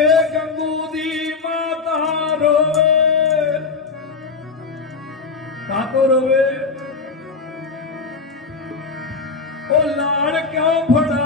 ਕੇ ਗੰਗੂ ਦੀ ਮਾਤਾ ਰੋਵੇ। ਕਾਤੋਂ ਰੋਵੇ? ਉਹ ਲਾੜ ਕਿਉਂ ਫੜਾਤੇ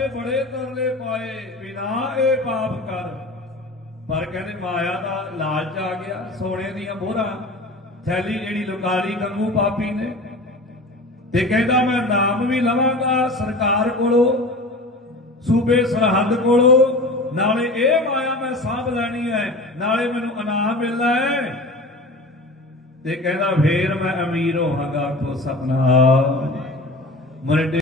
ਮਾਤਾ ਬੜੇ ਤਰਲੇ ਪਾਏ ਬਿਨਾ ਇਹ ਪਾਪ ਕਰ। ਪਰ ਕਹਿੰਦੇ ਮਾਇਆ ਦਾ ਲਾਲਚ ਆ ਗਿਆ, ਸੋਨੇ ਦੀਆਂ ਮੋਹਰਾਂ, ਥੈਲੀ ਜਿਹੜੀ ਲੁਕਾ ਗੰਗੂ ਪਾਪੀ ਨੇ। ਤੇ ਕਹਿੰਦਾ ਮੈਂ ਨਾਮ ਵੀ ਲਵਾਂਗਾ ਸਰਕਾਰ ਕੋਲੋਂ, ਸੂਬੇ ਸਰਹੰਦ ਕੋਲੋਂ, ਨਾਲੇ ਇਹ ਮਾਇਆ ਮੈਂ ਸਾਂਭ ਲੈਣੀ ਹੈ, ਨਾਲੇ ਮੈਨੂੰ ਇਨਾਮ ਮਿਲਣਾ ਹੈ। ਤੇ ਕਹਿੰਦਾ ਫੇਰ ਮੈਂ ਅਮੀਰ ਹੋਵਾਂਗਾ ਕੋ ਸਪਨਾ। ਮਰੇ